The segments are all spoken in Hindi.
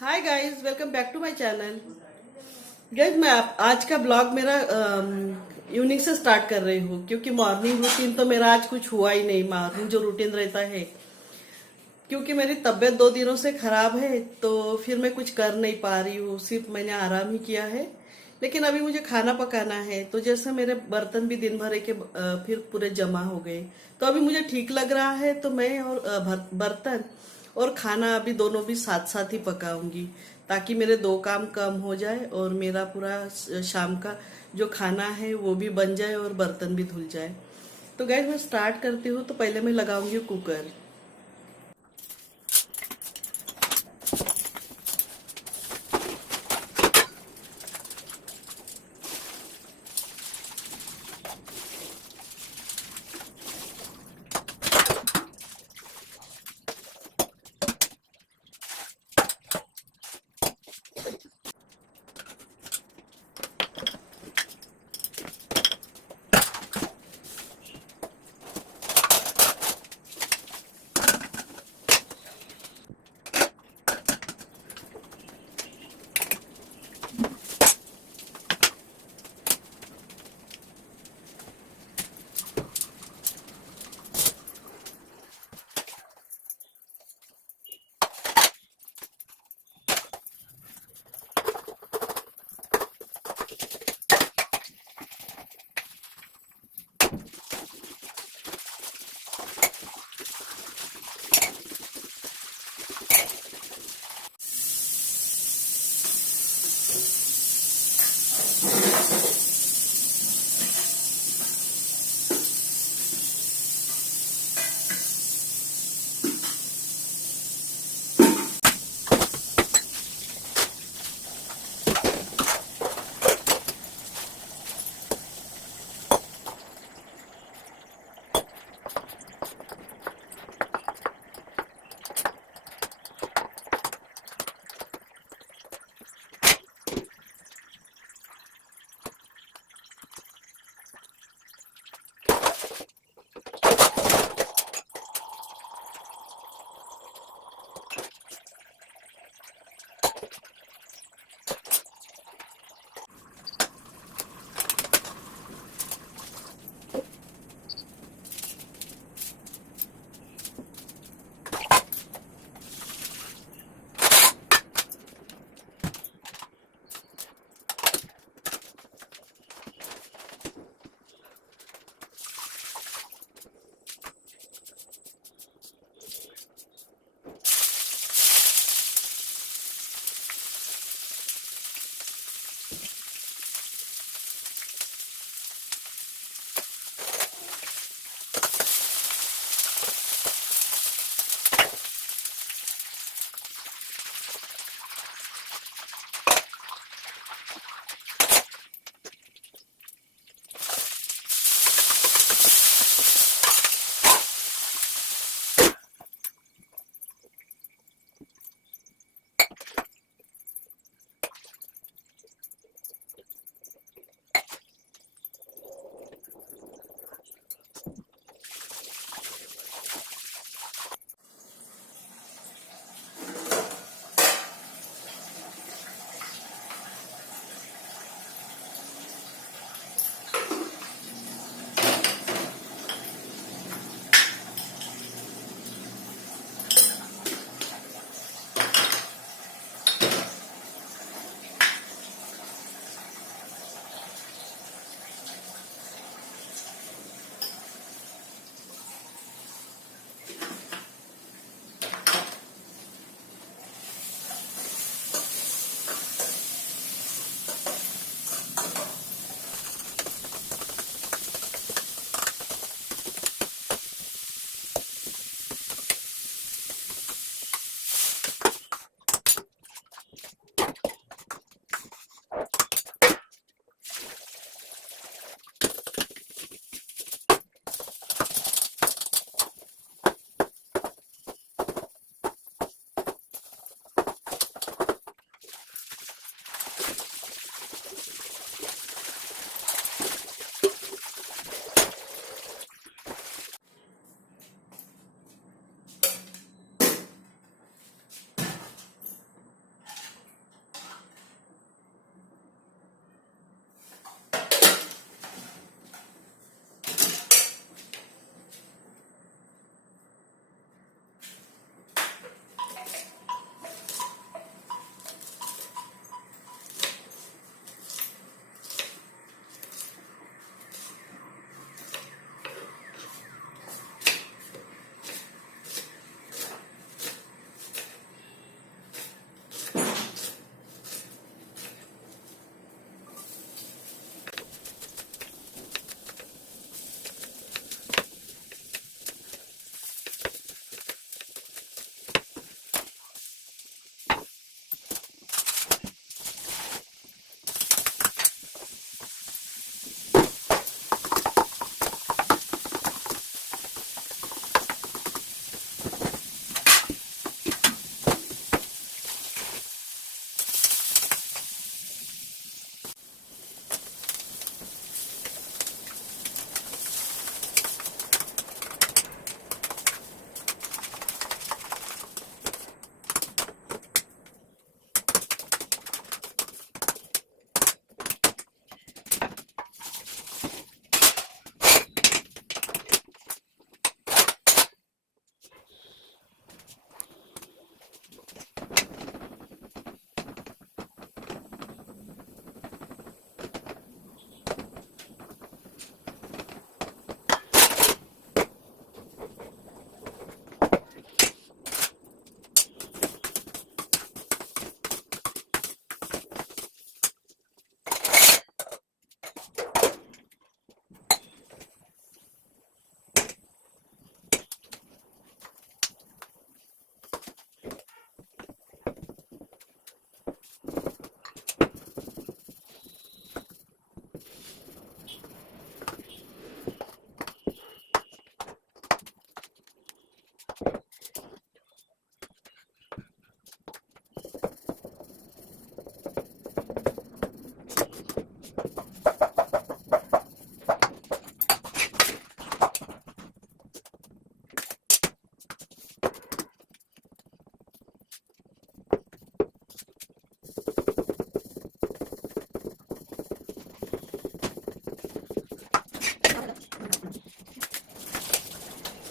Hi guys, welcome back to my channel. Guys, मैं आज का ब्लॉग मेरा इवनिंग से स्टार्ट कर रही हूँ क्योंकि मॉर्निंग रूटीन तो मेरा आज कुछ हुआ ही नहीं। मॉर्निंग जो रूटीन रहता है, क्योंकि मेरी तबीयत 2 दिनों से खराब है तो फिर मैं कुछ कर नहीं पा रही हूँ। सिर्फ मैंने आराम ही किया है। लेकिन अभी मुझे खाना पकाना है, तो जैसे मेरे बर्तन भी दिन भर के फिर पूरे जमा हो गए, तो अभी मुझे ठीक लग रहा है। तो मैं और बर्तन और खाना अभी दोनों भी साथ साथ ही पकाऊंगी, ताकि मेरे दो काम कम हो जाए और मेरा पूरा शाम का जो खाना है वो भी बन जाए और बर्तन भी धुल जाए। तो गैस मैं स्टार्ट करती हूँ। तो पहले मैं लगाऊंगी कुकर।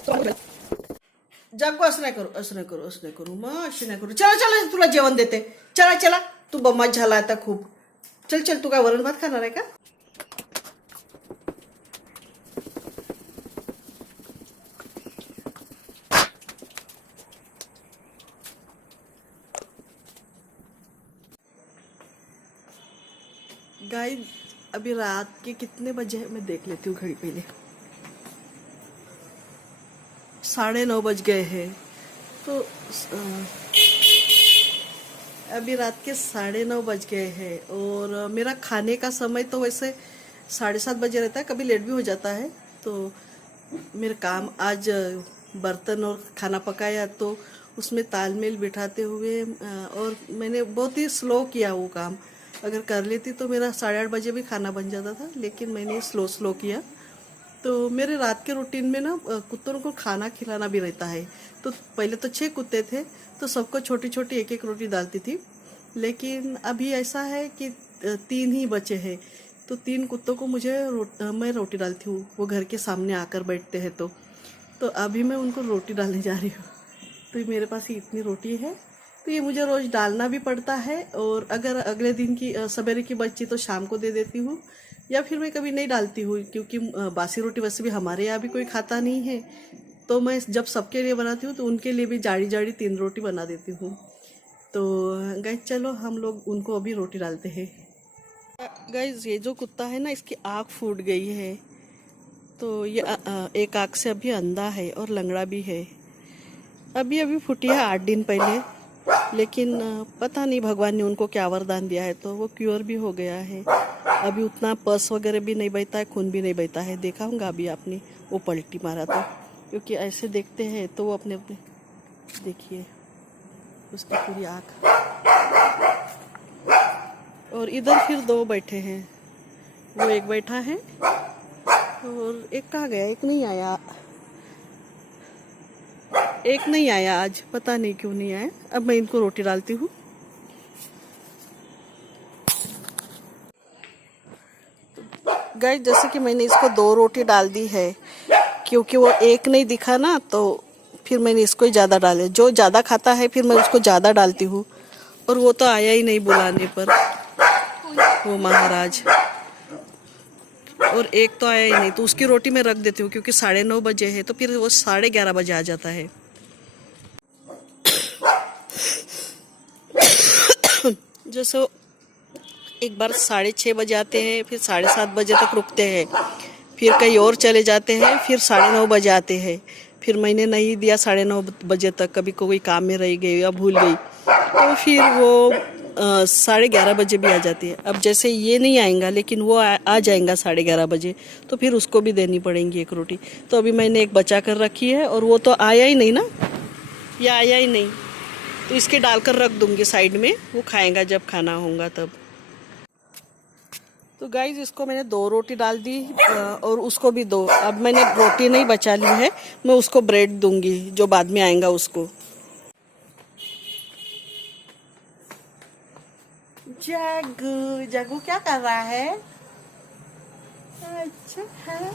जागो, असं नाही करू, असं नाही करू, असं नाही करू, मग अशी नाही करू. चला चला, तुला जेवण देते. चला चला, तू बम्माच झाला आता खूप. चल चल, तू काय वरण भात खाणार आहे का? गाइस, अभी रात के कितने बजे हैं मैं देख लेती हूँ घड़ी पहले. 9:30 बज गए हैं. तो अभी रात के 9:30 बज गए हैं और मेरा खाने का समय तो वैसे 7:30 बजे रहता है, कभी लेट भी हो जाता है. तो मेरे काम आज बर्तन और खाना पकाया, तो उसमें तालमेल बिठाते हुए और मैंने बहुत ही स्लो किया वो काम. अगर कर लेती तो मेरा 8:30 बजे भी खाना बन जाता था, लेकिन मैंने स्लो किया. तो मेरे रात के रूटीन में ना कुत्तों को खाना खिलाना भी रहता है. तो पहले तो 6 कुत्ते थे, तो सबको छोटी छोटी एक एक रोटी डालती थी. लेकिन अभी ऐसा है कि 3 ही बचे हैं, तो 3 कुत्तों को मैं रोटी डालती हूँ. वो घर के सामने आकर बैठते हैं, तो अभी मैं उनको रोटी डालने जा रही हूँ. तो मेरे पास ही इतनी रोटी है, तो ये मुझे रोज़ डालना भी पड़ता है. और अगर अगले दिन की सवेरे की बची तो शाम को दे देती हूँ, या फिर मैं कभी नहीं डालती हूँ, क्योंकि बासी रोटी वैसे भी हमारे यहाँ भी कोई खाता नहीं है. तो मैं जब सबके लिए बनाती हूँ तो उनके लिए भी जाड़ी जाड़ी 3 रोटी बना देती हूँ. तो गाइस, चलो हम लोग उनको अभी रोटी डालते हैं. गाइस, ये जो कुत्ता है ना, इसकी आँख फूट गई है. तो ये एक आँख से अभी अंधा है और लंगड़ा भी है. अभी अभी फूटी है 8 दिन पहले, लेकिन पता नहीं भगवान ने उनको क्या वरदान दिया है, तो वो क्योर भी हो गया है. अभी उतना पस वगैरह भी नहीं बहता है, खून भी नहीं बहता है. देखा होगा अभी आपने, वो पलटी मारा था. क्योंकि ऐसे देखते हैं तो वो अपने अपने, देखिए उसकी पूरी आँख. और इधर फिर 2 बैठे हैं. वो एक बैठा है और एक कहाँ गया, एक नहीं आया. एक नहीं आया आज, पता नहीं क्यों नहीं आया. अब मैं इनको रोटी डालती हूँ. गाइस, जैसे कि मैंने इसको 2 रोटी डाल दी है, क्योंकि वो एक नहीं दिखा ना, तो फिर मैंने इसको ही ज़्यादा डाले. जो ज़्यादा खाता है फिर मैं उसको ज़्यादा डालती हूँ. और वो तो आया ही नहीं बुलाने पर, वो महाराज. और एक तो आया ही नहीं, तो उसकी रोटी मैं रख देती हूँ, क्योंकि 9:30 बजे है, तो फिर वो 11:30 बजे आ जाता है. जैसे एक बार 6:30 बजे आते हैं, फिर 7:30 बजे तक रुकते हैं, फिर कहीं और चले जाते हैं, फिर 9:30 बजे आते हैं. फिर मैंने नहीं दिया 9:30 बजे तक, कभी कोई काम में रह गई या भूल गई, तो फिर वो 11:30 बजे भी आ जाती है. अब जैसे ये नहीं आएगा, लेकिन वो आ जाएगा 11:30 बजे, तो फिर उसको भी देनी पड़ेगी एक रोटी. तो अभी मैंने एक बचा कर रखी है, और वो तो आया ही नहीं ना, या आया ही नहीं, तो इसके डालकर रख दूंगी साइड में. वो खाएगा जब खाना होगा तब. तो गाइज, इसको मैंने 2 रोटी डाल दी और उसको भी 2. अब मैंने रोटी नहीं बचा ली है, मैं उसको ब्रेड दूंगी जो बाद में आएगा उसको. जागू जागू क्या कर रहा है? अच्छा है.